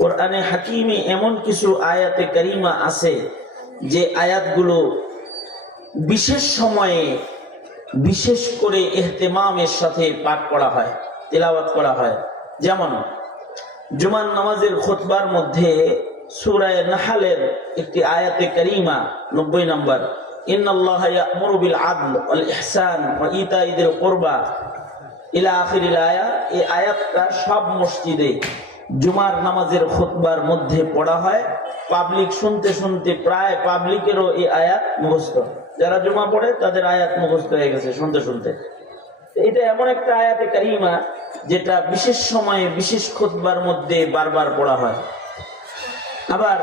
কোরআনে হাকিমে এমন কিছু আয়াতে কারিমা আছে যে আয়াতগুলো বিশেষ সময়ে বিশেষ করে ইহতিমামের সাথে পাঠ করা হয়, তিলাওয়াত করা হয়। যেমন জুমার নামাজের খুতবার মধ্যে সূরা নাহলের একটি আয়াতে কারিমা 90 নম্বর, ইন্নাল্লাহা ইয়া'মুরু বিল আদল ওয়াল ইহসান ওয়া ইতাই যিল কুরবা ইলা আখিরিল আয়া। এই আয়াতটা সব মসজিদে জুমার নামাজের খুতবার মধ্যে পড়া হয়। পাবলিক শুনতে শুনতে প্রায় পাবলিকেরও এই আয়াত মুখস্থ, যারা জুমা পড়ে তাদের আয়াত মুখস্থ হয়ে গেছে শুনতে শুনতে। এটা এমন একটা আয়াতে কারিমা যেটা বিশেষ সময়ে বিশেষ খুতবার মধ্যে বারবার পড়া হয়। আবার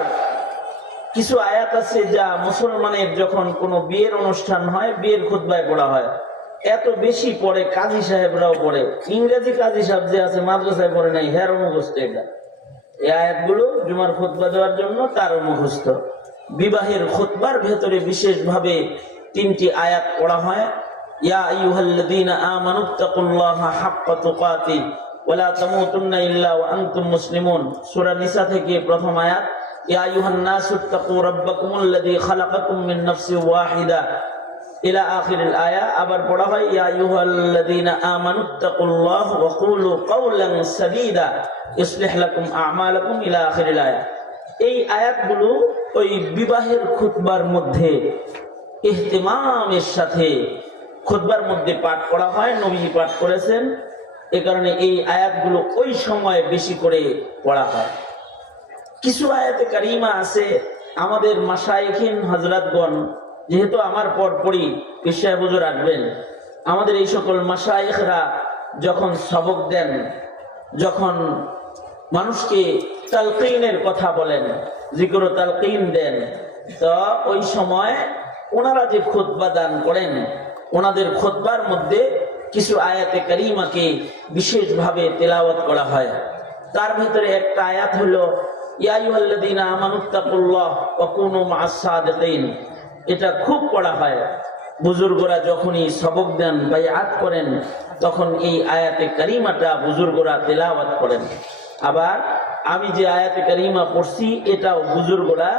কিছু আয়াত আছে যা মুসলমানের যখন কোনো বিয়ের অনুষ্ঠান হয় বিয়ের খুতবায় পড়া হয়। এত বেশি পড়ে কাজী সাহেবরাও পড়ে, ইংরেজি কাজী সাহেব যে আছে মাদ্রাসায় পড়ে নাই, হেরও মুখস্থ। এটা এই আয়াতগুলো জুমার খুতবা দেওয়ার জন্য তারও মুখস্থ। বিবাহের খুতবার ভেতরে বিশেষভাবে 3টি আয়াত পড়া হয়। ইয়া আইয়ুহাল্লাযীনা আমানুত্তাকুল্লাহা হাক্কা তুকাতিহি ওয়া লা তামুতুন্না ইল্লা ওয়া আনতুম মুসলিমুন। সূরা নিসা থেকে প্রথম আয়াত, ইয়া আইয়ুহান নাসুত্তাকু রাব্বাকুমুল্লাযী খালাকাকুম মিন নাফসিন ওয়াহিদা ইলা আখিরিল আয়া। আবার পড়া হয় ইয়া আইয়ুহাল্লাযীনা আমানুত্তাকুল্লাহ ওয়া কুলু কাওলান সাদীদা ইসলিহ লাকুম আমালাকুম ইলা আখিরিল আয়া। এই আয়াতগুলো ওই বিবাহের খুতবার মধ্যে ইহতিমামের সাথে খুতবার মধ্যে পাঠ করা হয়, নবী পাঠ করেছেন। এ কারণে এই আয়াতগুলো ওই সময় বেশি করে পড়া হয়। কিছু আয়াতে কারিমা আছে আমাদের মাশায়েখিন হযরতগণ, যেহেতু আমার পর পরই পীর সাহেব হুজুর আসবেন, আমাদের এই সকল মাশায়েখরা যখন সবক দেন, যখন মানুষকে তালকিনের কথা বলেন, জিকির ও তালকিন দেন, তো ওই সময় ওনারা যে খুতবা দান করেন, ওনাদের খুতবার মধ্যে কিছু আয়াতে কারিমাকে বিশেষভাবে তেলাওয়াত করা হয়। তার ভিতরে একটা আয়াত হলো ইয়া আইয়ুহাল্লাযীনা আমানুত্তাকুল্লাহ ওয়া কুনু মা'আস সাদিকিন। এটা খুব পড়া হয়। বুজুর্গরা যখনই সবক দেন, বাইআত করেন, তখন এই আয়াতে কারিমাটা বুজুর্গরা তেলাওয়াত করেন। আবার আমি যে আয়াতে কারিমা পড়ছি এটাও বুজুর্গরা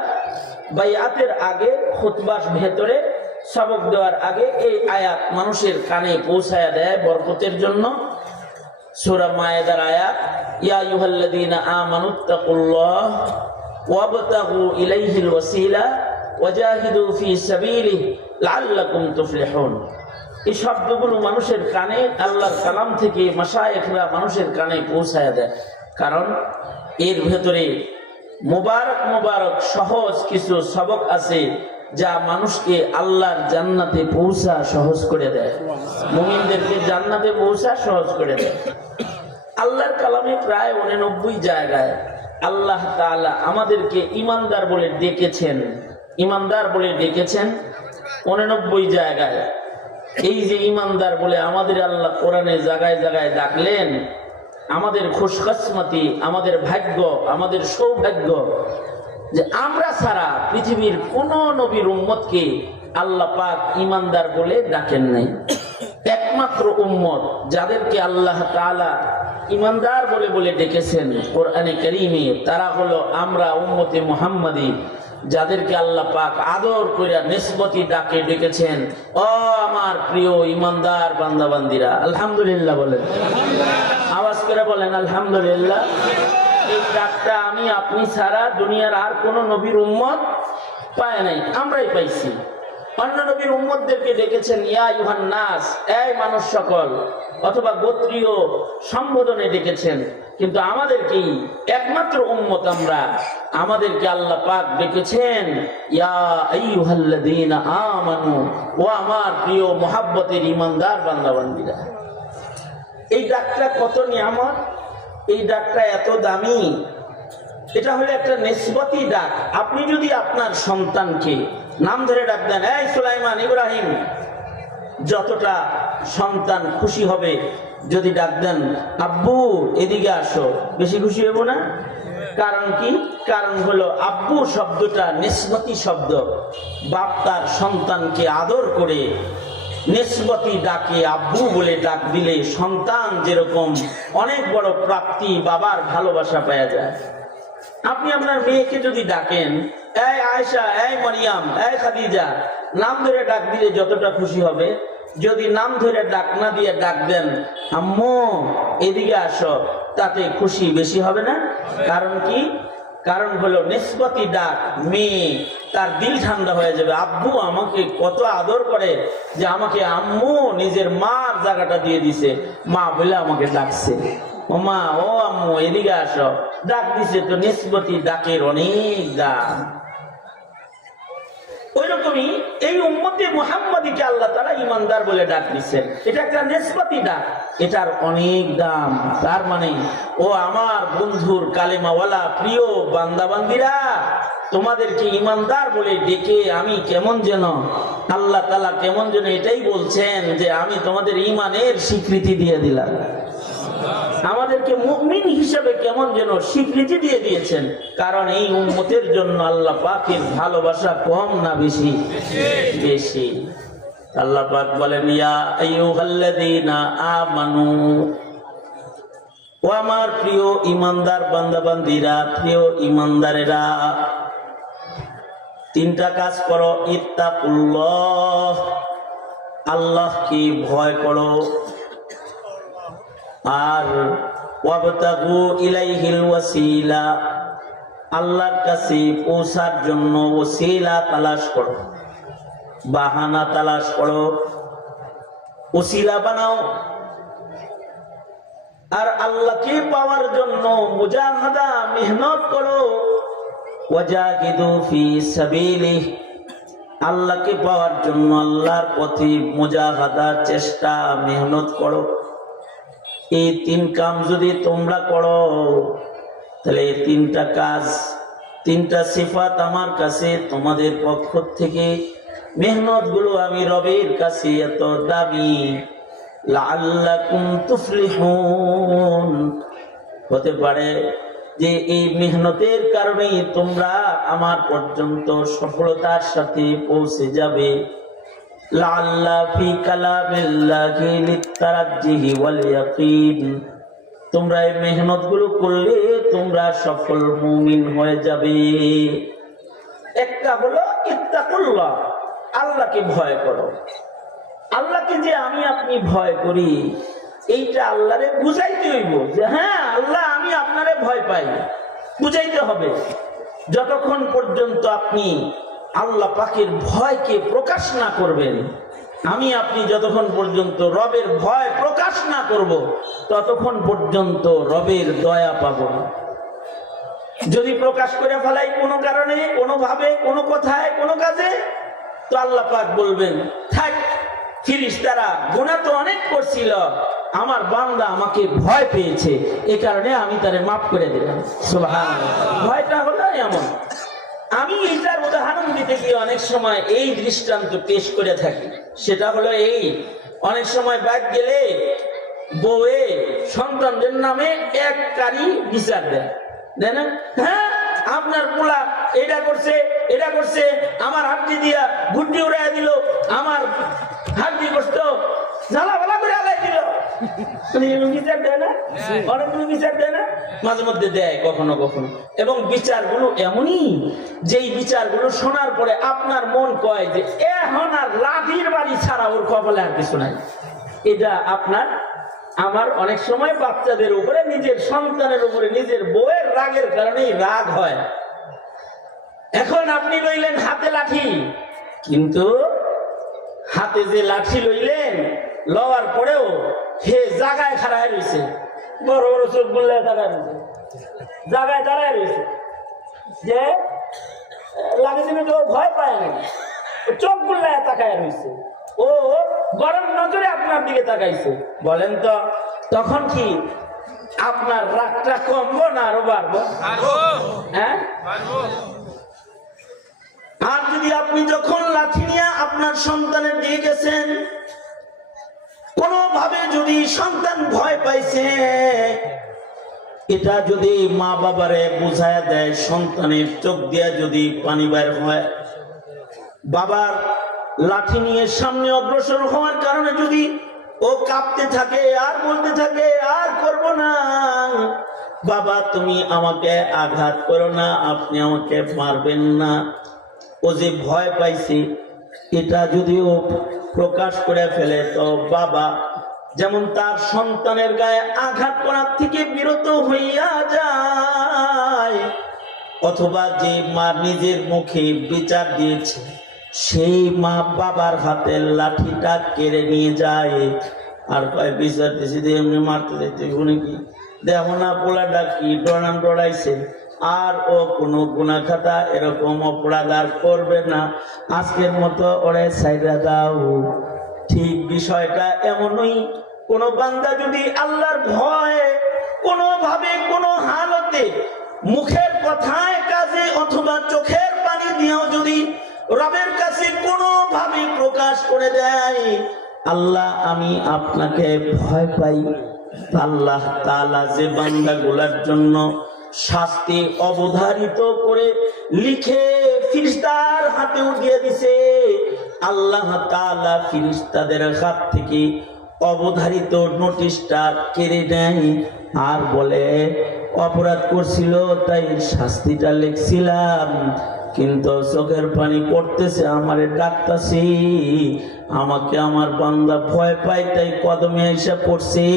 বাইআতের আগে খুতবার ভেতরে সবক দেওয়ার আগে এই আয়াত মানুষের কানে পৌঁছায়া দেয় বরকতের জন্য। সূরা মায়েদার আয়াত, ইয়া আইয়ুহাল্লাযীনা আমানুত্তাকুল্লাহ ওয়াবতাগু ইলাইহিল ওয়াসিলা ওয়াজাহিদু ফি সাবিলিহি লাআল্লাকুম তুফলিহুন। এই শব্দগুলো মানুষের কানে আল্লাহর কালাম থেকে মাশায়েখরা মানুষের কানে পৌঁছায়া দেয়, কারণ এর ভেতরে মোবারক মোবারক সহজ কিছু সবক আছে যা মানুষকে আল্লাহর জান্নাতে পৌঁছা সহজ করে দেয়, মুমিনদেরকে জান্নাতে পৌঁছা সহজ করে দেয়। আল্লাহর কালামে প্রায় 89 জায়গায় আল্লাহ তাআলা আমাদেরকে ঈমানদার বলে ডেকেছেন, ঈমানদার বলে ডেকেছেন 89 জায়গায়। এই যে ঈমানদার বলে আমাদের আল্লাহ কোরআনে জায়গায় জায়গায় ডাকলেন, আমাদের খুশকিসমতি, আমাদের ভাগ্য, আমাদের সৌভাগ্য যে আমরা ছাড়া পৃথিবীর কোন নবীর উম্মতকে আল্লাহ পাক ঈমানদার বলে ডাকেন নাই। একমাত্র উম্মত যাদেরকে আল্লাহ তাআলা ঈমানদার বলে বলে ডেকেছেন কোরআনে কারীমে, তারা হলো আমরা উম্মতে মুহাম্মাদী, যাদেরকে আল্লাহ পাক আদর করে নিসবতি ডাকে ডেকেছেন, ও আমার প্রিয় ঈমানদার বান্দা বান্দিরা। আলহামদুলিল্লাহ বলেন, আওয়াজ করে বলেন আলহামদুলিল্লাহ। এই ডাকটা আমি আপনি ছাড়া দুনিয়ার আর কোন নবীর উম্মত পায় নাই, আমরাই পাইছি। অন্য নবীর উম্মতদেরকে ডেকেছেন ইয়া আইয়ুহান নাস, এই মানুষ সকল, অথবা গোত্রীয় সম্বোধনে ডেকেছেন। কিন্তু আমাদের কি একমাত্র উম্মত আমরা, আমাদেরকে আল্লাহ পাক ডেকেছেন ইয়া আইয়ুহাল্লাযীনা আমানু, ও আমার প্রিয় মুহাব্বতের ঈমানদার বান্দা বান্দীরা। এই ডাকটা কত নিয়ামত, এই ডাকটা এত দামি। এটা হলো একটা নিসবতি ডাক। আপনি যদি আপনার সন্তানকে নাম ধরে ডাক দেন, এই সুলাইমান, ইব্রাহিম, যতটা সন্তান খুশি হবে। যদি ডাক দেন আব্বু এদিকে আসো, বেশি খুশি হবো না? কারণ কি? কারণ হলো আব্বু শব্দটা নিসবতি শব্দ। বাপ তার সন্তানকে আদর করে নিসবতি ডাকে আব্বু বলে ডাক দিলে সন্তান যেরকম অনেক বড় প্রাপ্তি, বাবার ভালোবাসা পাওয়া যায়। আপনি আপনার মেয়েকে যদি ডাকেন, এই আয়েশা, এই মারিয়াম, এই খাদিজা, নাম ধরে ডাক দিলে যতটা খুশি হবে, যদি নাম ধরে ডাক না দিয়ে ডাক দেন আম্মু এদিকে আসো, তাতে খুশি বেশি হবে না? কারণ কি? কারণ হলো নিসবতি ডাক, মেয়ে তার দিল ঠান্ডা হয়ে যাবে। আব্বু আমাকে কত আদর করে যে আমাকে আম্মু নিজের মার জায়গাটা দিয়ে দিছে, মা বলে আমাকে ডাকছে, ও মা, ও আম্মু এদিকে আসো, ডাক দিছে তো নিসবতি ডাকের অনেক দাম। ওইরকমই এই উম্মতে মুহাম্মাদীকে আল্লাহ তাআলা ঈমানদার বলে ডাক দিচ্ছেন, এটা একটা নিসবতি ডাক, এটার অনেক দাম। তার মানে ও আমার বন্ধুর কালেমাওয়ালা প্রিয় বান্দাবান্দিরা, তোমাদেরকে ঈমানদার বলে ডেকে আমি কেমন যেন, আল্লাহ তাআলা কেমন যেন এটাই বলছেন যে আমি তোমাদের ঈমানের স্বীকৃতি দিয়ে দিলাম, আমাদেরকে মুমিন হিসেবে কেমন যেন স্বীকৃতি দিয়ে দিয়েছেন। কারণ এই উম্মতের জন্য আল্লাহ পাকের ভালোবাসা কম না বেশি? বেশি। আল্লাহ পাক বলেন, ইয়া আইয়ুহাল্লাযীনা আমানু, ও আমার প্রিয় ঈমানদার বান্দাবান্দিরা, প্রিয় ঈমানদারেরা, তিনটা কাজ করো। ইত্তাকুল্লাহ, আল্লাহকে ভয় করো। আর ওয়াবতাগু ইলাইহিল ওয়াসিলা, আল্লাহর কাছে পৌঁছার জন্য ওসিলা তালাশ করো, বাহানা তালাশ করো, ওসিলা বানাও। আর আল্লাহকে পাওয়ার জন্য মুজাহাদা, মেহনত করো। ওয়াজাহিদু ফি সাবিলিহ, আল্লাহকে পাওয়ার জন্য আল্লাহর পথে মুজাহাদা, চেষ্টা, মেহনত করো। এই তিন কাম যদি তোমরা করো, তাহলে এই তিনটা কাজ, তিনটা সিফাত আমার কাছে তোমাদের পক্ষ থেকে, মেহনত গুলো আমি রবের কাছে এত দামি। লাআল্লাকুম তুফলিহুন, হতে পারে যে এই মেহনতের কারণেই তোমরা আমার পর্যন্ত সফলতার সাথে পৌঁছে যাবে। লাআল্লা ফি কালামিল্লাহি লিতারাজ্জিহি ওয়াল ইয়াকিন, তোমরা এই মেহনত গুলো করলে তোমরা সফল মুমিন হয়ে যাবে। একটা হলো ইত্তাকুল্লাহ, আল্লাহকে ভয় করো। আল্লাহকে যে আমি আপনি ভয় করি, এইটা আল্লাহরে বুঝাইতে হইব যে হ্যাঁ আল্লাহ আমি আপনারে ভয় পাই, বুঝাইতে হবে। যতক্ষণ পর্যন্ত আপনি আল্লাহ পাকের ভয়কে প্রকাশ না করবেন, আমি আপনি যতক্ষণ পর্যন্ত রবের ভয় প্রকাশ না করব, ততক্ষণ পর্যন্ত রবের দয়া পাব না। যদি প্রকাশ করে ফেলাই কোনো কারণে, কোনো ভাবে, কোনো কথায়, কোনো কাজে, তো আল্লাহ পাক বলবেন থাক, ফেরেশতারা গুনাহ তো অনেক করছিল, আমার বান্দা আমাকে ভয় পেয়েছে, এই কারণে আমি তারে মাফ করে দিলাম। সুবহানাল্লাহ। ভয়টা হলো এমন। আমি এটার উদাহরণ দিতে গিয়ে অনেক সময় এই দৃষ্টান্ত পেশ করে থাকি। সেটা হলো এই, অনেক সময় বাইক গেলে বউয়ে সন্তানদের নামে এক কারি বিচার দেয়, দেয় না? হ্যাঁ আপনার পোলা এটা করছে, এটা করছে, আমার হাড্ডি দিয়া গুড্ডি উড়াইয়া দিল, আমার হাড্ডি করতো জ্বালা ভালা করে আলাই দিল। বিচার দেয় না? অনেকগুলো বিচার দেয় না? মাঝে মধ্যে দেয় কখনো কখনো। এবং বিচারগুলো এমনই, যেই বিচারগুলো শোনার পরে আপনার মন কয় যে এখন আর লাঠির বাড়ি ছাড়া ওর কপালে আর কিছু নাই। এটা আপনার আমার অনেক সময় বাচ্চাদের উপরে, নিজের সন্তানের উপরে, নিজের বউয়ের রাগের কারণেই রাগ হয়। এখন আপনি লইলেন হাতে লাঠি, কিন্তু হাতে যে লাঠি লইলেন, লওয়ার পরেও হে জাগায় খাড়ায় রয়েছে, বড় বড় চোখ গুল্লা দাঁড়ায় রয়েছে, জাগায় দাঁড়ায় রয়েছে, যে লাগে দিনে তো ভয় পায় না, চোখ গুল্লায় তাকায় রয়েছে, ও গরম নজরে আপনার দিকে তাকাইছে। বলেন তো তখন কি আপনার রাগটা কমবো না আরো বাড়বো? হ্যাঁ। আর যদি আপনি যখন লাঠি নিয়ে আপনার সন্তানের দিকে গেছেন, কোনোভাবে যদি সন্তান ভয় পাইছে, এটা যদি মা বাবারে বুঝায় দেয়, সন্তানের চোখ দিয়ে যদি পানি বের হয়, বাবার লাঠি নিয়ে সামনে অগ্রসর হওয়ার কারণে যদি ও কাঁপতে থাকে আর বলতে থাকে আর করব না, বাবা তুমি আমাকে আঘাত করো না, আপনি আমাকে মারবেন না। ও যে ভয় পাইছে এটা যদি ও প্রকাশ করে ফেলে তো বাবা যেমন তার সন্তানের গায়ে আঘাত করার থেকে বিরত হইয়া যায়, অথবা যে মা নিজের মুখে বিচার দিয়েছে সেই মা বাবার হাতের লাঠিটা কেড়ে নিয়ে যায় আর কয় বিচার দিয়েছে দিয়ে এমনি মারতে দিতে নাকি, দেখো না পোলাটা কি ডরাইছে, আর ও কোনো গুনাহ খাতা এরকম অপরাধ আর করবে না, আজকের মতো ওরে ছাইড়া দাও। ঠিক বিষয়টা এমনই, কোন বান্দা যদি আল্লাহর ভয়ে কোনোভাবে কোনো হালতে মুখের কথায় কাজে অথবা চোখের পানি দিয়েও যদি রবের কাছে কোনোভাবে প্রকাশ করে দেয় আল্লাহ আমি আপনাকে ভয় পাই, আল্লাহ তাআলা যে বান্দাগুলোর জন্য শাস্তি অবধারিত করে লিখে ফেরেশতার হাতে উঠিয়ে দিছে, আল্লাহ তাআলা ফেরেশতাদের হাত থেকে অবধারিত নোটিশটা কেড়ে নেয় আর বলে অপরাধ করছিল তাই শাস্তিটা লিখছিলাম, কিন্তু চোখের পানি পড়তেছে আমারে ডাকতাছি, আমাকে আমার বান্দা ভয় পায় তাই কদমে এসে পড়ছে,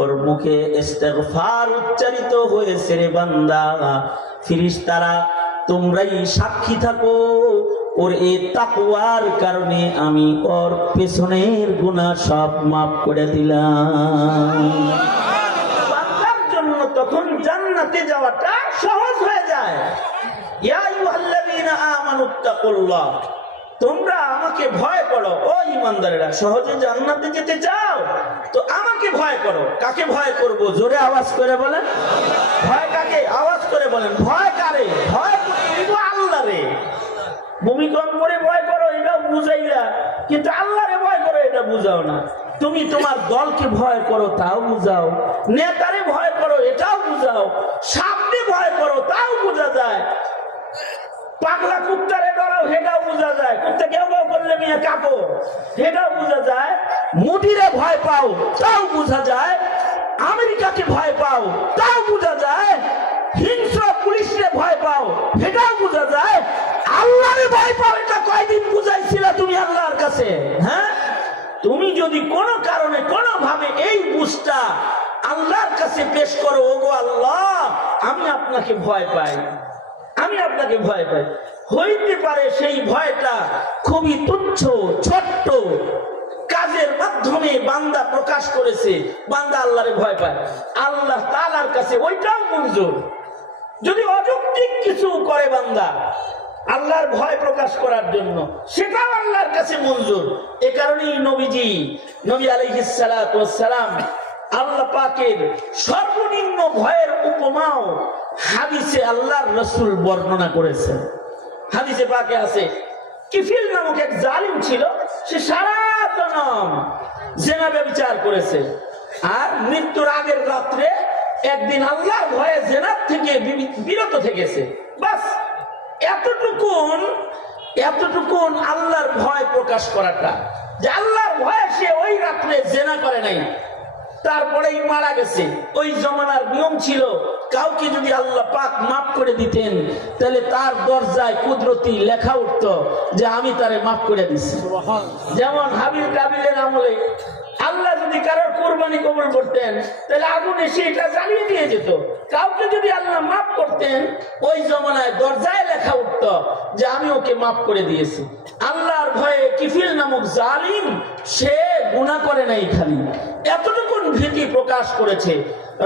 ওর মুখে ইস্তিগফার উচ্চারিত হয়েছে রে বান্দা। ফেরেশতারা তোমরাই সাক্ষী থাকো, ওর এই তাকওয়ার কারণে আমি ওর পেছনের গুনাহ সব মাফ করে দিলাম। বান্দার জন্য তখন জান্নাতে যাওয়াটা সহজ হয়ে যায়। ইয়া আইয়ুহাল্লাযীনা আমানুত্তাকুল্লাহ, তোমরা আমাকে ভয় করো। ও ঈমানদারেরা, সহজে জান্নাতে যেতে চাও তো আমাকে ভয় করো। কাকে ভয় করব? জোরে আওয়াজ করে বলেন। ভয় কাকে? আওয়াজ করে বলেন। ভয় কারে? ভয় করব আল্লাহরে। ভূমিকম্পরে ভয় করো এটা বুঝাইলা, কিন্তু আল্লাহরে ভয় করো এটা বুঝাও না। তুমি তোমার দলকে ভয় করো তাও বুঝাও, নেতারে ভয় করো এটাও বুঝাও, সামনে ভয় করো তাও বোঝা যায়, পাগলা কুত্তারে ডরাও সেটাও বোঝা যায়, কুত্তা কেউ কেউ করলে মেয়ে কাঁপো সেটাও বোঝা যায়, মুদিরে ভয় পাও তাও বোঝা যায়, আমেরিকাকে ভয় পাও তাও বোঝা যায়, হিংস্র পুলিশরে ভয় পাও সেটাও বোঝা যায়, আল্লাহরে ভয় পাও এটা কয়দিন বুঝাইছিল তুমি আল্লাহর কাছে? হ্যাঁ, তুমি যদি কোনো কারণে কোনোভাবে এই বুঝটা আল্লাহর কাছে পেশ করো, ওগো আল্লাহ আমি আপনাকে ভয় পাই, আমি আপনাকে ভয় পাই, হইতে পারে সেই ভয়টা খুবই তুচ্ছ ছোট্ট কাজের মাধ্যমে বান্দা প্রকাশ করেছে, বান্দা আল্লাহরে ভয় পায়, আল্লাহ তাআলার কাছে ওইটাও মঞ্জুর। যদি অযৌক্তিক কিছু করে বান্দা আল্লাহর ভয় প্রকাশ করার জন্য, সেটাও আল্লাহর কাছে মঞ্জুর। এ কারণেই নবী আলাইহিস সালাতু ওয়াস সালাম আল্লাহ পাকের সর্বনিম্ন ভয়ের উপমাও হাদিসে আল্লাহর রাসূল বর্ণনা করেছেন। হাদিসে পাকে আছে, কিফিল নামক এক জালিম ছিল, সে সারা জনম জিনা ব্যভিচার করেছে, আর মৃত্যুর আগের রাত্রে একদিন আল্লাহর ভয়ে জিনার থেকে বিরত থেকেছে। বাস এতটুকুন আল্লাহর ভয় প্রকাশ করাটা, যে আল্লাহর ভয়ে সে ওই রাত্রে জিনা করে নাই, তারপরেই মারা গেছে। ওই জমানার নিয়ম ছিল কাউকে যদি আল্লাহ পাক মাফ করে দিতেন তাহলে তার দরজায় কুদরতি লেখা উঠত যে আমি তারে মাফ করে দিচ্ছি। যেমন হাবিল কাবিলের আমলে আল্লাহ যদি কারোর কোরবানি কবুল করতেন তাহলে আগুন এসে এটা জ্বালিয়ে দিয়ে যেত। কাউকে যদি আল্লাহ মাফ করতেন ওই জমানায় দরজায় লেখা উঠত যে আমি ওকে মাফ করে দিয়েছি। আল্লাহর ভয়ে কিফিল নামক জালিম সে গুনাহ করে নাই, খালি এতটুকু ভীতি প্রকাশ করেছে।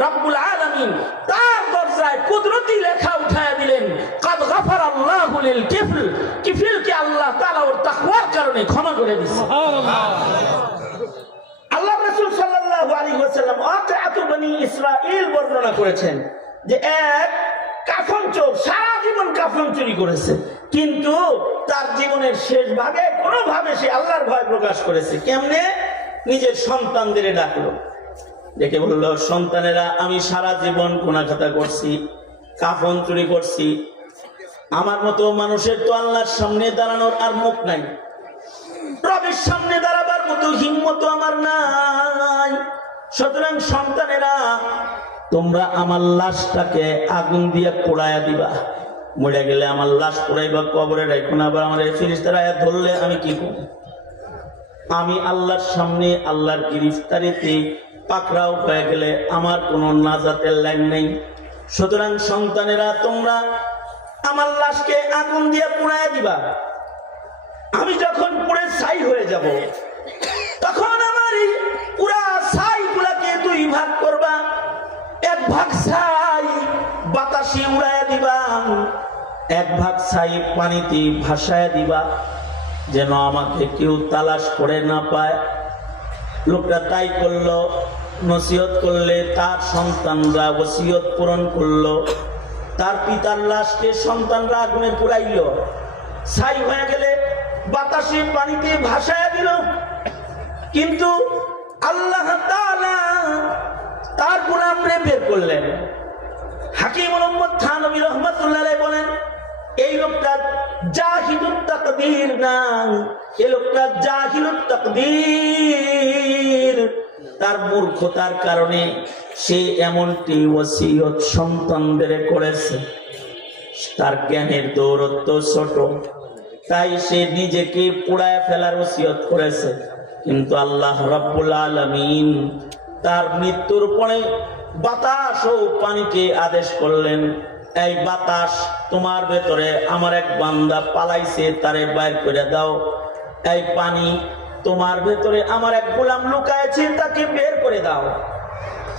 রব্বুল আলামিন তার দরজায় কুদরতি লেখা উঠায়া দিলেন, কাদ গাফারাল্লাহু লিল কিফল, কিফিলকে আল্লাহ তাআলা ওর তাকওয়ার কারণে ক্ষমা করে দিয়েছে। সুবহানাল্লাহ। আল্লাহ রাসূল সাল্লাল্লাহু আলাইহি ওয়াসাল্লাম ওয়াকিআতু বনি ইসরাঈল বর্ণনা করেছেন যে এক কাফন চোর সারা জীবন কাফন চুরি করেছে, কিন্তু তার জীবনের শেষ ভাগে কোনোভাবে সে আল্লাহর ভয় প্রকাশ করেছে। কেমনে? নিজের সন্তানদের ডাকলো, ডেকে বলল, সন্তানেরা আমি সারা জীবন গুনাহখাতা করছি, কাফন চুরি করছি, আমার মতো মানুষের তো আল্লাহর সামনে দাঁড়ানোর আর মুখ নাই, রবের সামনে দাঁড়াবার মতো হিম্মত আমার নাই। সুতরাং সন্তানেরা তোমরা আমার লাশটাকে আগুন দিয়ে পোড়ায়া দিবা, মরে গেলে আমার লাশ পোড়াইবা, কবরে রাখো না। আবার আমার ফেরেশতারা ধরলে আমি কি করব? আমি আল্লাহর সামনে আল্লাহর গ্রেফতারিতে পাকড়াও হয়ে গেলে আমার কোনো নাজাতের লাইন নেই। সুতরাং সন্তানেরা, তোমরা আমার লাশকে আগুন দিয়ে পোড়ায়া দিবা। আমি যখন পুড়ে ছাই হয়ে যাব, তখন আমার এই পুরা ছাই গুলাকে দুই ভাগ করবা। এক ভাগ ছাই বাতাসে উড়াইয়া দিবা, এক ভাগ ছাই পানিতে ভাসায় দিবা, যেন আমাকে কেউ তালাশ করে না পায়। লোকটা তাই করলো। নসিহত করলে তার সন্তানরা ওসিয়ত পূরণ করলো। তার পিতার লাশকে সন্তানরা আগুনে পুড়াইল, ছাই হয়ে গেলে বাতাসে পানিতে ভাসায় দিল। কিন্তু আল্লাহ তাআলা তার গোলামরে বের করলেন। হাকিম মোহাম্মদ থানভী রাহমাতুল্লাহ আলাইহি বলেন, এই লোকটা জাহিলুত তাকদীর না, এই লোকটা জাহিলুত তাকদীর। তার মূর্খতার কারণে সে এমনটি ওসিয়ত সন্তানদের করেছে। তার জ্ঞানের দৌরত্ব ছোট, তাই সে নিজেকে পোড়ায় ফেলার ওসিয়ত করেছে। কিন্তু আল্লাহ রাব্বুল আলামিন তার মৃত্যুর পরে বাতাস ও পানিকে আদেশ করলেন, এই বাতাস, তোমার ভেতরে আমার এক বান্দা পালাইছে, তারে বাইর করে দাও। এই পানি, তোমার ভেতরে আমার এক গোলাম লুকায়েছে, তাকে বের করে দাও।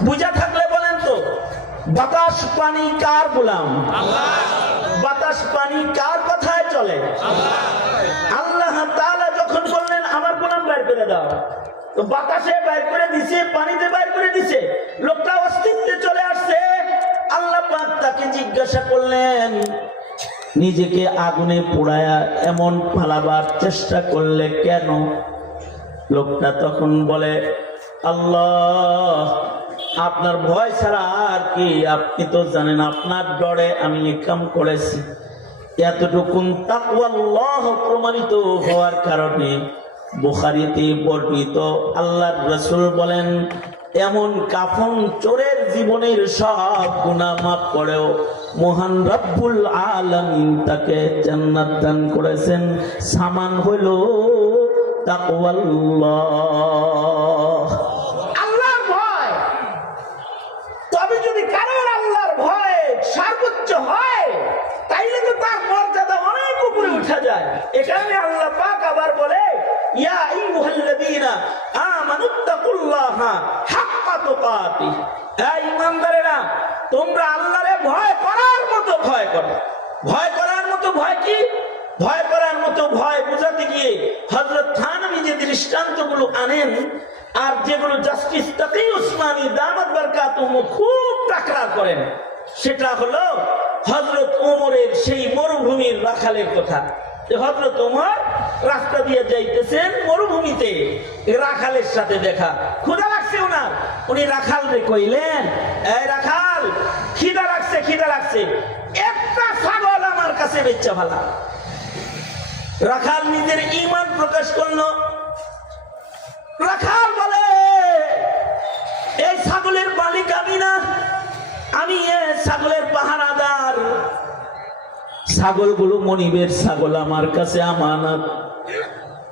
বুঝা থাকলে বলেন তো, বাতাস পানি কার গোলাম? বাতাস পানি কার কথায় চলে? আল্লাহ তাআলা যখন বললেন আমার গোলাম বাইর করে দাও, তো বাতাসে বাইর করে দিছে, পানিতে বাইর করে দিছে, লোকটা অস্তিত্বে চলে আসছে। আল্লাহ পাক তাকে জিজ্ঞাসা করলেন, নিজেকে আগুনে পোড়ায়া এমন পালাবার চেষ্টা করলে কেন? লোকটা তখন বলে, আল্লাহ, আপনার ভয় ছাড়া আর কি? আপনি তো জানেন আপনার ডরে আমি এই কাম করেছি। এতটুকুন তাকওয়াল্লাহ প্রমাণিত হওয়ার কারণে বুখারীতে বর্ণিত আল্লাহর রাসূল বলেন, এমন কাফন চোরের জীবনের সব গুনাহ মাফ করেও মহান রব্বুল আলামিন তাকে জান্নাত দান করেছেন। সামান হইল তাকওয়াল্লাহ, আল্লাহর ভয়। তবে যদি কারোর আল্লাহর ভয় সর্বোচ্চ হয়, তাইলে তো তার মর্যাদা অনেক উপরে উঠা যায়। এখানে আল্লাহ পাক আবার বলে, ইয়া আইয়ুহাল্লাযীনা আমানুত্তাকুল্লাহা হাক্কা তুকাতিহ, এই ঈমানদারেরা, তোমরা আল্লাহরে ভয় করার মতো ভয় করো। ভয় করার মতো ভয় কি? ভয় করার মতো ভয় বোঝাতে গিয়ে হযরত থানভী যে দৃষ্টান্তগুলো আনেন, আর যেগুলো জাস্টিস তাকি উসমানী দামাত বারকাতুহু খুব তাকরার করেন, সেটা হলো হযরত ওমরের সেই মরুভূমির রাখালের কথা। হযরত ওমর রাস্তা দিয়ে যাইতেছেন মরুভূমিতে, রাখালের সাথে দেখা, ক্ষুধা লাগছে ওনার। উনি রাখালরে কইলেন, এই রাখাল, খিদা লাগছে, খিদা লাগছে, একটা ছাগল আমার কাছে বেচা ভালা। রাখাল নিজের ঈমান প্রকাশ করলো। রাখাল বলে, এই ছাগলের মালিক আমি না, আমি এই ছাগলের পাহারাদার। ছাগলগুলো মনিবের ছাগল, আমার কাছে আমানত।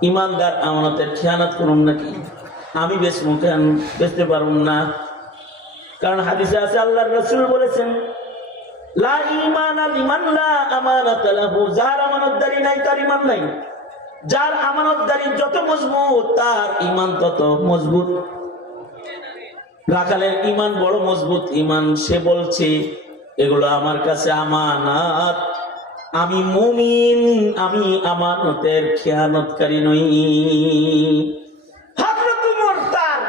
ইমানদার আমানতের খেয়ানত করুন নাকি? আমি বেচবো কেন? বেচতে পারুন না। কারণ হাদিসে আছে, আল্লাহর রাসূল বলেছেন, লা ঈমানা লিমান লা আমানাতা লাহু, যার আমানতদারি নাই তার ঈমান নাই। যার আমানতদারি যত মজবুত, তার ঈমান তত মজবুত। রাখালের ঈমান বড় মজবুত ঈমান। সে বলছে, এগুলো আমার কাছে আমানত, আমি মুমিন, আমি আমানতের খেয়ানতকারী নই। হযরত ওমর তার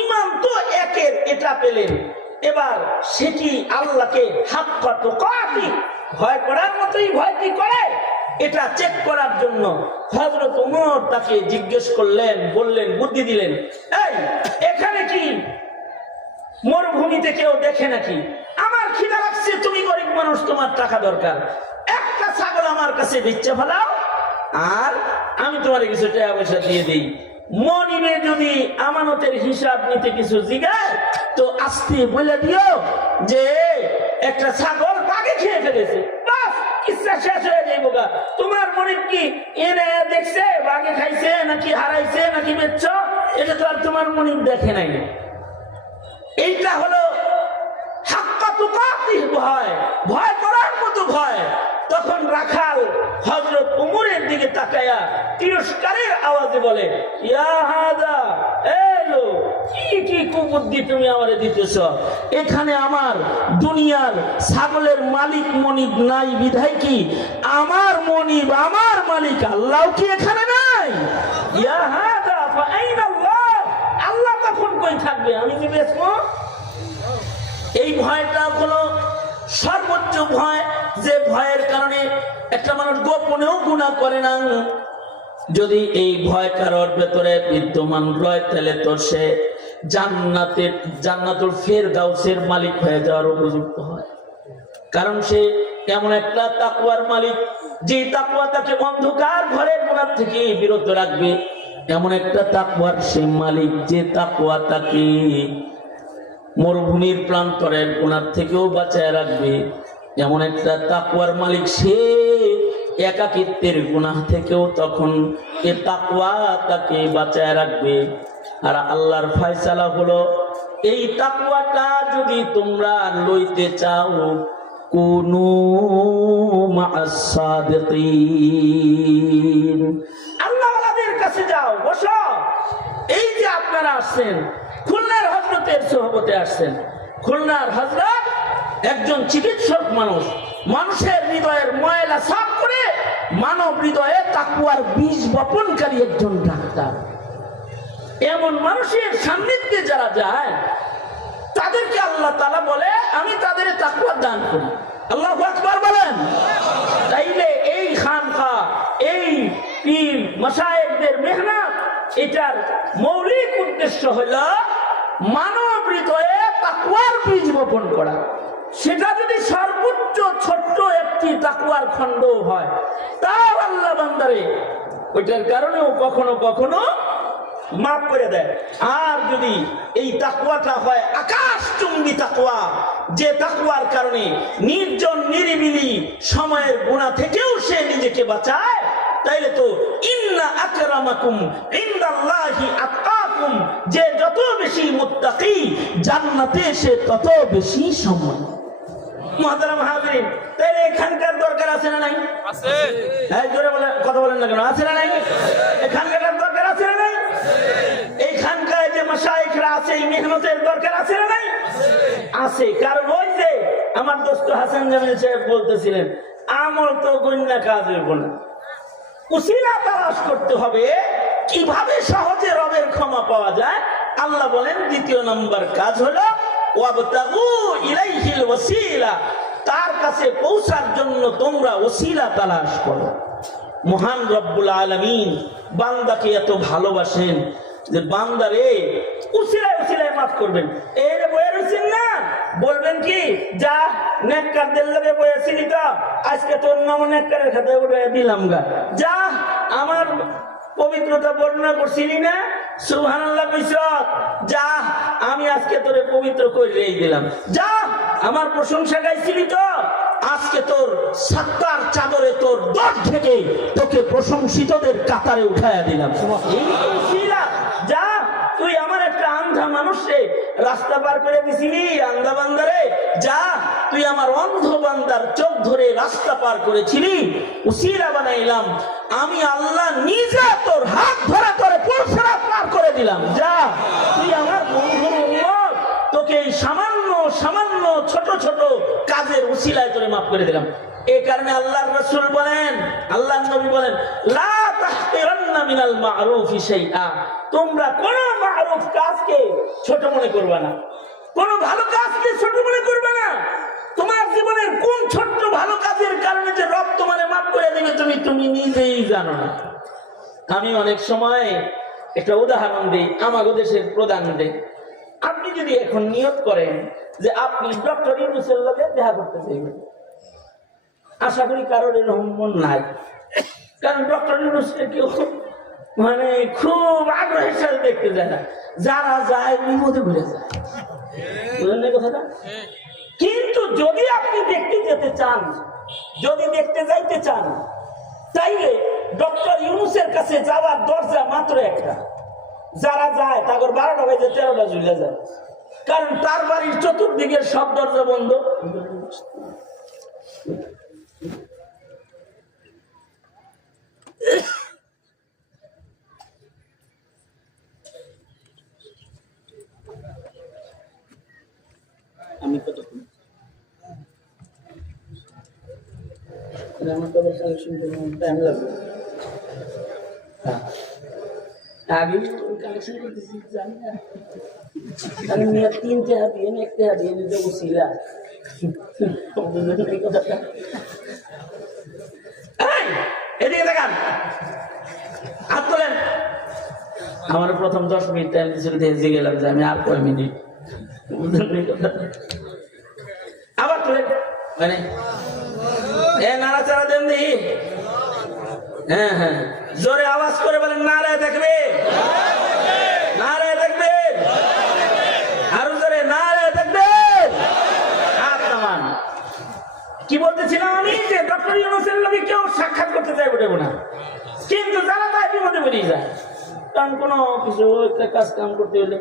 ঈমান তো একের, এটা পেলেন। এবার সেটি আল্লাহকে হাক্কা তুকাতিহ, ভয় করার মতোই ভয় কি করে, এটা চেক করার জন্য হযরত ওমর তাকে জিজ্ঞেস করলেন, বললেন, বুদ্ধি দিলেন, এই এখানে কি মরুভূমিতে কেউ দেখে নাকি? আমার খিদা লাগছে, তুমি গরিব মানুষ, তোমার টাকা দরকার, একটা ছাগল আমার কাছে বেচে ফেলাও, আর আমি তোমার কিছু টাকা পয়সা দিয়ে দিই। মনিবে যদি আমানতের হিসাব নিতে কিছু জিগায় তো আস্তে বলে দিও যে একটা ছাগল বাঘে খেয়ে ফেলেছে, বাস ইচ্ছা শেষ হয়ে যাইব গা। তোমার মনিব কি এনে দেখছে বাঘে খাইছে নাকি হারাইছে নাকি বেচছ? এটা তো আর তোমার মনিব দেখে নাই। এইটা হলো ভয়, ভয় করার মতো ভয়। তখন রাখাল হযরত উমরের দিকে তাকায়া তিরস্কারের আওয়াজে বলে, ইয়া হাদা, এলো কি কুবুদ্ধি তুমি আমারে দিতেছ? এখানে আমার দুনিয়ার ছাগলের মালিক মনিব নাই বিধায় কি আমার মনিব আমার মালিক আল্লাহ কি এখানে নাই? ইয়া হাদা ফাআইনা আল্লাহ, আল্লাহ তখন কই থাকবে? আমি কি বেচবো? এই ভয়টা হলো সর্বোচ্চ ভয়, যে ভয়ের কারণে একটা মানুষ গোপনেও গুনাহ করে না। যদি এই ভয় কারোর ভেতরে বিদ্যমান রয় তাহলে তো সে জান্নাতুল ফেরদাউসের মালিক হয়ে যাওয়ার উপযুক্ত হয়। কারণ সে এমন একটা তাকওয়ার মালিক যে তাকওয়া তাকে অন্ধকার ঘরের গুনাহ থেকে বিরত রাখবে। এমন একটা তাকওয়ার সে মালিক যে তাকওয়া তাকে মরুভূমির প্রান্তরের গুনাহ থেকেও বাঁচায় রাখবে। এমন একটা তাকওয়ার মালিক সে একাকিত্বের গুনাহ থেকেও তখন এ তাকওয়া তাকে বাঁচায় রাখবে। আর আল্লাহর ফয়সালা হলো এই তাকওয়াটা যদি তোমরা লইতে চাও কুনু মা'আস সাদিকিন, আল্লাহওয়ালাদের কাছে যাও, বসো। এই যে আপনারা আসছেন খুলনার হযরতের সোহবতে আসছেন। খুলনার হযরত একজন চিকিৎসক মানুষ, মানুষের হৃদয়ের ময়লা সাফ করে মানব হৃদয়ে তাকওয়ার বীজ বপনকারী একজন ডাক্তার। এমন মানুষের সান্নিধ্যে যারা যায় তাদেরকে আল্লাহ তাআলা বলে আমি তাদের তাকওয়া দান করি। আল্লাহু আকবার বলেন। তাইলে এই খানকা, এই পীর মাশায়েখদের মেহনত, এটার মৌলিক উদ্দেশ্য হলো মানব হৃদয়ে তাকওয়ার বীজ বপন করা। সেটা যদি সর্বোচ্চ ছোট্ট একটি তাকওয়ার খণ্ড হয় তাও আল্লাহ বান্দারে ওইটার কারণেও কখনো কখনো মাফ করে দেয়। আর যদি এই তাকওয়াটা হয় আকাশচুম্বী তাকওয়া, যে তাকওয়ার কারণে নির্জন নিরিবিলি সময়ের গুনাহ থেকেও সে নিজেকে বাঁচায়, তাইলে তো ইন্না আকরামাকুম ইনদাল্লাহি আতকাকুম, যে যত বেশি মুত্তাকি জান্নাতে সে তত বেশি সম্মান। মুহতারাম হাজিরিন, তাইলে এখানকার দরকার আছে না নাই? আছে। এই জোরে বলে কথা বলেন না কেন? আছে না নাই? এখানকার দরকার আছে না নাই? এইখানকার যে মাশায়েখরা আছে এই মেহনতের দরকার আছে না নাই? আছে। কারণ ওই যে আমার দোস্ত হাসান জামিল সাহেব বলতেছিলেন, আমল তো গণ্যা কাজ হইব না, উসিলা তালাশ করতে হবে কিভাবে সহজে রবের ক্ষমা পাওয়া যায়। আল্লাহ বলেন দ্বিতীয় নম্বর কাজ হলো ওয়াবতাগু ইলাইহিল ওয়াসিলা, তার কাছে পৌঁছার জন্য তোমরা ওসিলা তালাশ করো। মহান রব্বুল আলামিন বান্দাকে এত ভালোবাসেন যে বান্দারে উসিলায় উসিলায় মাফ করবেন। এই যে বয়ে রয়েছেন না, বলবেন কি যা নেককারদের লগে বয়েছিলি তো আজকে তোর নাম নেককারের খাতায় উঠে দিলাম গা, যা আমার পবিত্রতা বর্ণনা করছিলি না, সুবহানাল্লাহ কইছ, যা আমি আজকে তোরে পবিত্র করে দিলাম, যা আমার প্রশংসা গাইছিলি তো আজকে তোর সাত্তার চাদরে তোর দর থেকে তোকে প্রশংসিতদের কাতারে উঠায়া দিলাম। যা তুই আমার একটা আন্ধা মানুষে রাস্তা পার করে দিছিলি, আন্ধা বান্দারে, যা তুই আমার অন্ধ বান্দার চোখ ধরে রাস্তা পার করেছিলি, উসিলা বানাইলাম আমি আল্লাহ নিজে তোর হাত ধরে তোরে পুরসরাত পার করে দিলাম। যা তুই আমার বন্ধুর উম্মত, তোকে এই সামান্য সামান্য ছোট ছোট কাজের উসিলায় তোরে মাফ করে দিলাম। এই কারণে আল্লাহর রাসূল বলেন, আল্লাহর নবী বলেন, লা তাহকিরান্না মিনাল মা'রুফি শাইআ, তোমরা কোন মা'রুফ কাজকে ছোট মনে করবে না, কোন ভালো কাজকে ছোট মনে করবে না। তোমার জীবনের কোন ছোট্ট ভালো কাজের কারণে যে রব তোমারে মাফ করে দেবে তুমি নিজেই জানো না। আমি অনেক সময় একটা উদাহরণ দিই, আমাদের দেশের প্রধান দেই। আপনি যদি এখন নিয়ত করেন যে আপনি ডক্টর ইউনূসের লগে দেখা করতে চাইবেন, আশা করি কারোর এরকম মন নাই, কারণ ডক্টর ইউনূসকে কেউ মানে খুব আগ্রহের সাথে দেখতে যায় না, যারা যায় বিপদে ঘুরে যায়। বুঝলেন না কথাটা? কিন্তু যদি আপনি দেখতে যেতে চান, যদি দেখতে যাইতে চান, তাইলে ডক্টর ইউনূসের কাছে যাওয়ার দরজা মাত্র একটা। যারা যায় তাদের 12টা বাজে 13টা ঝুলে যায়, কারণ তার বাড়ির চতুর্দিকের সব দরজা বন্ধ। আমি কত আমার তো কালেকশন টাইম লাগবে। আগে কালেকশন করতেছি জানি না, আমি 3 টাকা দিয়ে 1 টাকা দিয়ে নিতে বসছিলাম। এদিকে দেখান, হাত তোলেন। আমার প্রথম 10 মিনিট টাইম দিয়েছিল, গেলাম যে আমি আর কয় মিনিট। আবার তোলেন, মানে নাড়াচাড়া দেন দেখি। হ্যাঁ হ্যাঁ, জোরে আওয়াজ করে বলেন নারায়ে তাকবীর, নারায়ে তাকবীর, আরো জোরে নারায়ে তাকবীর। হাত নামান। কি বলতেছিলাম আমি, যে ডক্টর ইউনূসের লগে কেউ সাক্ষাৎ করতে চাই বটে না, কিন্তু যারা তাই বিপদে বেরিয়ে যায়। কারণ কোনো কিছু একটা কাজ কাম করতে হলে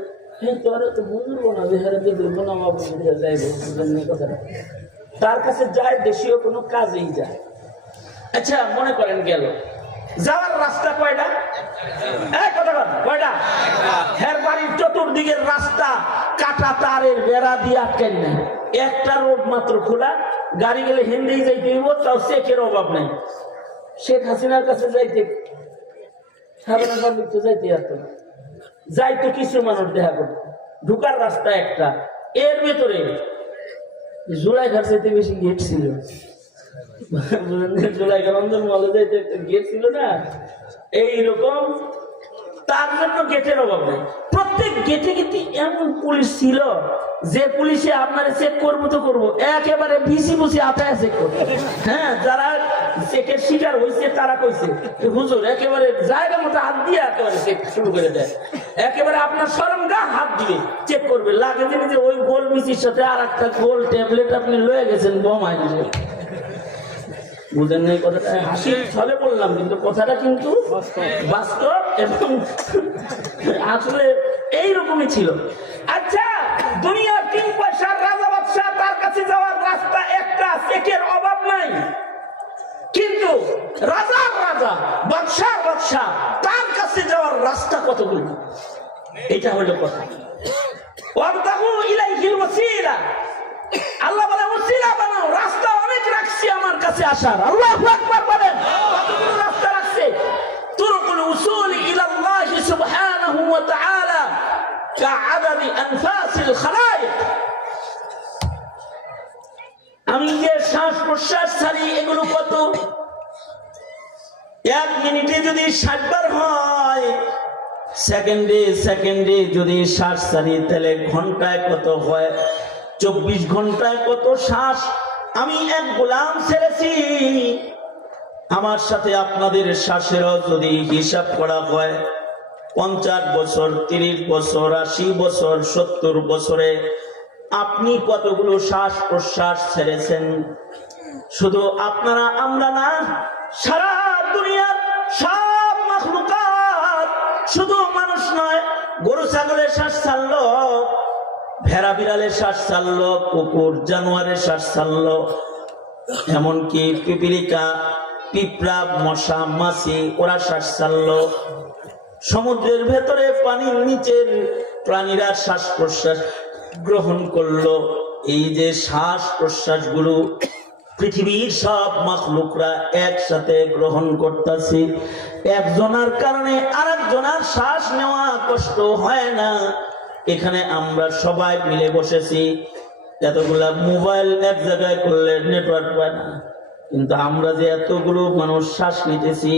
তোরা তো বুঝবো না, বেহারে দিয়ে ধরবো না, আমার যাইবো, কথাটা তার কাছে যায়, দেশীয় কোনো কাজেই যায়। আচ্ছা মনে করেন গেল, যাওয়ার রাস্তা কয়টা? কয়টা? হের বাড়ির চতুর্দিকের রাস্তা কাটা তারের বেড়া দিয়ে আটকেন নাই, একটা রোড মাত্র খোলা, গাড়ি গেলে হিন্দি যাইতে হইব, তাও চেকের অভাব নাই। শেখ হাসিনার কাছে যাইতে সাধারণ পাবলিক তো যাইতে আসতো না, যাইতো কিছু মানুষ দেখা করতো। ঢুকার রাস্তা একটা, এর ভেতরে জুলাইখার চাইতে বেশি গেট ছিল। জুলাইখার অন্দর মলে যাইতে একটা গেট ছিল না, এইরকম। তার জন্য গেটের অভাব নেই। প্রত্যেক গেটে গেটে এমন পুলিশ ছিল যে পুলিশে আপনারা চেক করবো তো করবো, একেবারে ভিসি বুসি আতায় চেক করবো। হ্যাঁ, যারা চেকের শিকার হয়েছে তারা কইছে হুজুর একেবারে জায়গা মতো হাত দিয়ে একেবারে চেক শুরু করে দেয়, একেবারে আপনার সরঞ্জা হাত দিয়ে চেক করবে। লাগে দিনে যে ওই গোল মিচির সাথে আর একটা গোল ট্যাবলেট আপনি লয়ে গেছেন বোম আইনে। বুঝেন নাই কথাটা? হাসির ছলে বললাম, কিন্তু কথাটা কিন্তু বাস্তব এবং আসলে এইরকমই ছিল। আচ্ছা, দুনিয়ার 3 পয়সার রাজা বাদশাহ, তার কাছে যাওয়ার রাস্তা একটা, চেকের অভাব নাই। কিন্তু রাজার রাজা, বাদশার বাদশাহ, তার কাছে যাওয়ার রাস্তা কতগুলো, এটা হলো কথা। ওয়াবতাগু ইলাইহিল ওয়াসিলা, আল্লাহ বলে ওসিলা বানাও, রাস্তা অনেক রাখছি আমার কাছে আসার। আল্লাহু আকবার বলেন, কতগুলো রাস্তা রাখছে। তুরুকুল উসুল ইলাল্লাহি সুবহানাহু ওয়া তাআলা কাআদাদি আনফাসিল খালায়েক। আমি যে শ্বাস প্রশ্বাস ছাড়ি, এগুলো কত? 1 মিনিটে যদি 60 বার হয়, সেকেন্ডে সেকেন্ডে যদি শ্বাস ছাড়ি, তাহলে ঘন্টায় কত হয়? 24 ঘন্টায় কত শ্বাস আমি এক গোলাম ছেড়েছি। আমার সাথে আপনাদের শ্বাসেরও যদি হিসাব করা হয়, 50 বছর, 30 বছর, 80 বছর, 70 বছরে আপনি কতগুলো শ্বাস প্রশ্বাস ছেড়েছেন? শুধু আপনারা, আমরা না, সারা দুনিয়ার সব মাখলুকাত, শুধু মানুষ নয়, গরু ছাগলের শ্বাস ছাড়লো, ভেড়া বিড়ালের শ্বাস ছাড়লো, কুকুর জানোয়ারের শ্বাস ছাড়লো, এমনকি পিপিলিকা, পিঁপড়া, মশা, মাছি, ওরা শ্বাস ছাড়লো। সমুদ্রের ভেতরে পানির নিচের প্রাণীরা শ্বাস প্রশ্বাস গ্রহণ করলো। এই যে শ্বাস প্রশ্বাস গুলো পৃথিবীর সব মাখলুকরা একসাথে গ্রহণ করতেছে। একজনের কারণে আরেকজনের শ্বাস নেওয়া কষ্ট হয় না। এখানে আমরা সবাই মিলে বসেছি, এতগুলা মোবাইল এক জায়গায় করলে নেটওয়ার্ক পায় না, কিন্তু আমরা যে এতগুলো মানুষ শ্বাস নিতেছি,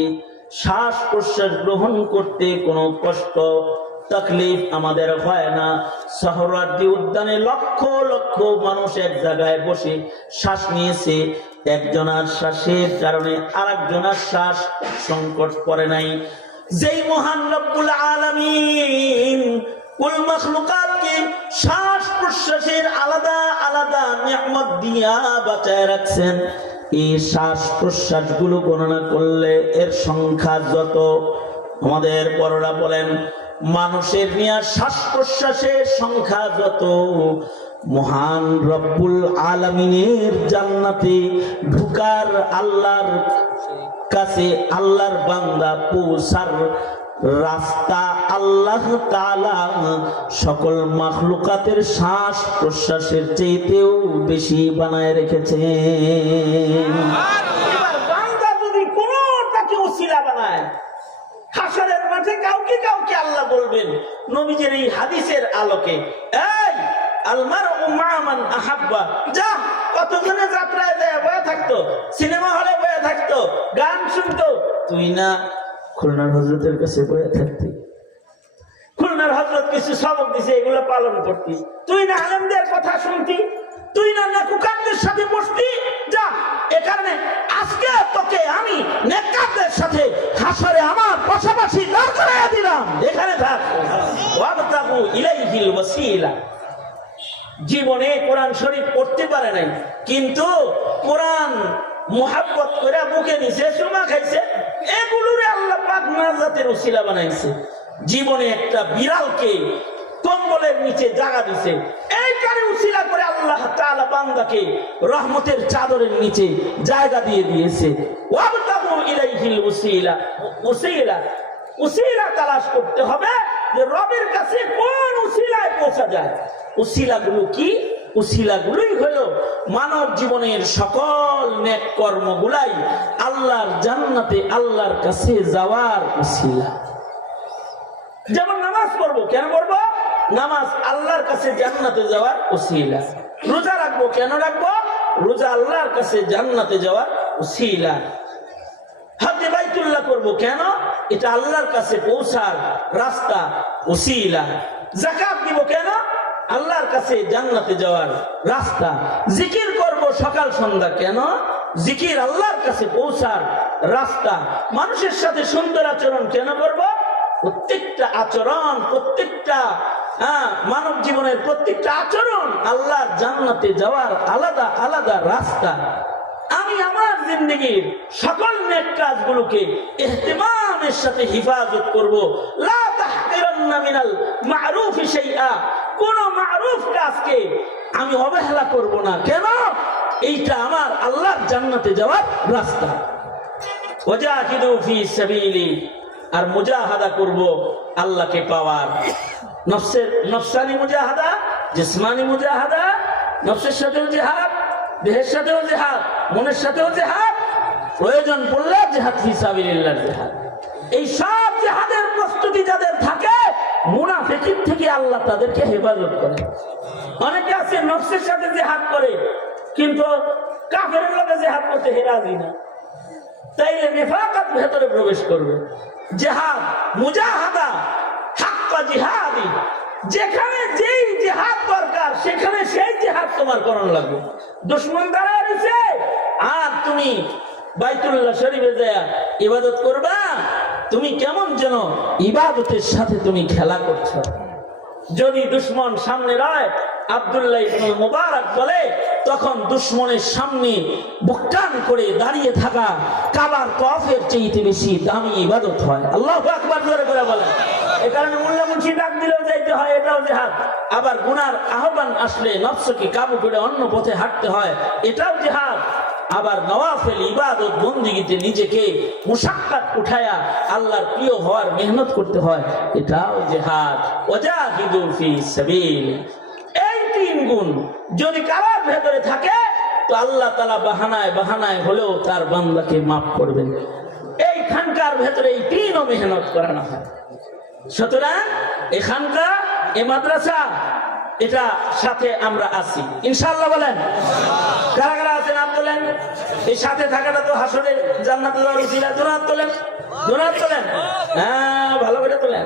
শ্বাস প্রশ্বাস গ্রহণ করতে কোনো কষ্ট তকলিফ আমাদের হয় না। সোহরাওয়ার্দী উদ্যানে লক্ষ লক্ষ মানুষ এক জায়গায় বসে শ্বাস নিয়েছে, একজনের শ্বাসের কারণে আরেকজনের শ্বাস সংকট পড়ে নাই। যেই মহান রব্বুল আলামিন কুল মাখলুকাতকে শ্বাস প্রশ্বাসের আলাদা আলাদা নিয়ামত দিয়া বাঁচায় রাখছেন, এই শ্বাস প্রশ্বাস গুলো গণনা করলে এর সংখ্যা যত, আমাদের বড়রা বলেন মানুষের নিয়ে শ্বাস প্রশ্বাসের সংখ্যা যত, মহান রব্বুল আলামিনের জান্নাতে ঢুকার আল্লাহর কাছে আল্লাহর বান্দা পৌঁছার রাস্তা আল্লাহ তাআলা সকল মাখলুকাতের শ্বাস প্রশ্বাসের চাইতেও বেশি বানায় রেখেছেন। এবার বান্দা যদি কোনটাকে ওসিলা বানায়, হাসরের মাঠে কাউকে কাউকে আল্লাহ বলবেন নবীজির এই হাদিসের আলোকে, এই আলমারউ মা মান আহাব্বা, যা কতজনে যাত্রায় যায় বয়ে থাকতো, সিনেমা হলে বয়ে থাকতো, গান শুনতো, তুই না খুলনার হযরতের কাছে বয়ে থাকতি, খুলনার হযরত কিছু সবক দিছে এগুলো পালন করতি, তুই না আলেমদের কথা শুনতি, তুই না নেকুকারদের সাথে বসতি, যা এ কারণে আজকে তোকে আমি নেককারদের সাথে হাসরে আমার পাশাপাশি দাঁড় করাইয়া দিলাম, এখানে থাক। ওয়াবতাগু ইলাইহিল ওয়াসিলা। জীবনে কোরআন শরীফ পড়তে পারে নাই, কিন্তু কোরআন মুহাব্বত করে বুকে নিছে, সুমা খাইছে, এগুলোরে আল্লাহ পাক নাজাতের ওসিলা বানাইছে। জীবনে একটা বিড়ালকে কম্বলের নিচে জায়গা দিছে, এইটারে উসিলা করে আল্লাহ তাআলা বান্দাকে রহমতের চাদরের নিচে জায়গা দিয়ে দিয়েছে। ওয়াবতাগু ইলাইহিল ওসিলা। ওসিলা ওসিলা তালাশ করতে হবে যে রবের কাছে কোন উসিলায় পৌঁছা যায়। উসিলাগুলো কি? উসিলাগুলোই হলো মানব জীবনের সকল নেক কর্মগুলাই আল্লাহর জান্নাতে আল্লাহর কাছে যাওয়ার উসিলা। যেমন নামাজ পড়বো, কেন পড়বো? নামাজ আল্লাহর কাছে জান্নাতে যাওয়ার উসিলা। রোজা রাখবো, কেন রাখবো? রোজা আল্লাহর কাছে জান্নাতে যাওয়ার উসিলা। হজ্জে বাইতুল্লাহ করবো, কেন? এটা আল্লাহর কাছে পৌঁছার রাস্তা, উসিলা। যাকাত দিব, কেন? আল্লাহর কাছে জান্নাতে যাওয়ার রাস্তা। জিকির করব সকাল সন্ধ্যা, কেন? জিকির আল্লাহর কাছে পৌঁছার রাস্তা। মানুষের সাথে সুন্দর আচরণ কেন করব? প্রত্যেকটা আচরণ, প্রত্যেকটা মানব জীবনের প্রত্যেকটা আচরণ আল্লাহর জান্নাতে যাওয়ার আলাদা আলাদা রাস্তা। আমি আমার জিন্দেগির সকল নেক কাজগুলোকে ইহতিমামের সাথে হিফাজত করব। লা তাহকিরান্না মিনাল মা'রুফি শাইআ, কোন মা'রুফ কাজকে আমি অবহেলা করব না, কেন? এইটা আমার আল্লাহর জান্নাতে যাওয়ার রাস্তা। ওয়াজাহিদু ফি সাবিলি, আর মুজাহাদা করব আল্লাহকে পাওয়ার। নফসের নফসানি মুজাহাদা, জিসমানি মুজাহাদা, নফসের সাথেও জিহাদ, দেহের সাথেও জিহাদ, মনের সাথেও জিহাদ, প্রয়োজন পড়লে জিহাদ ফি সাবিলিল্লাহ জিহাদ। এই সব জিহাদের প্রস্তুতি যাদের থাকে, মুনাফিকির থেকে আল্লাহ তাদেরকে হেফাজত করে। অনেকে আছে নফসের সাথে জিহাদ করে, কিন্তু কাফেরের লগে জিহাদ করতে রাজি না, তাইলে নিফাকাত ভেতরে প্রবেশ করবে। জিহাদ, মুজাহাদা, হাক্কা জিহাদি, যেখানে যেই জিহাদ দরকার সেখানে সেই জিহাদ তোমার করানো লাগবে। দুশমন দাঁড়ায় রয়েছে আর তুমি বাইতুল্লাহ শরীফে যায় ইবাদত করবা, তুমি কেমন যেন ইবাদতের সাথে তুমি খেলা করছো। যদি দুশমন সামনে রয়, আব্দুল্লাহ ইবনে মুবারক বলে, তখন দুশমনের সামনে বুকটান করে দাঁড়িয়ে থাকা কাবার তওয়াফের চেয়ে বেশি দামি ইবাদত হয়। আল্লাহু আকবার জোরে করে বলেন। এই কারণে মোল্লা মুন্সি ডাক দিলেও যাইতে হয়, এটাও জিহাদ। আবার গুনার আহ্বান আসলে নফসকে কাবু করে অন্য পথে হাঁটতে হয়, এটাও জিহাদ। আবার নওয়াফিল ইবাদত বন্দেগীতে নিজেকে মুশাক্কাত উঠায়া আল্লাহর প্রিয় হওয়ার মেহনত করতে হয়, এটাও জিহাদ। ওয়াজাহিদু ফি সাবিল। এই তিন গুণ যদি কারোর ভেতরে থাকে, তো আল্লাহ তাআলা বাহানায় বাহানায় হলেও তার বান্দাকে মাফ করবেন। এই খানকার ভেতরে এই তিনও মেহনত করানো হয়। সুতরাং এখানকার এ মাদ্রাসা, এটা সাথে আমরা আছি ইনশাআল্লাহ। বলেন কারা কারা আছেন? হাত তোলেন। এই সাথে থাকাটা তো হাসরের জান্নাতে যাওয়ার উসিলা। দুরাত তোলেন, দুরাত তোলেন, হ্যাঁ ভালো করে তোলেন।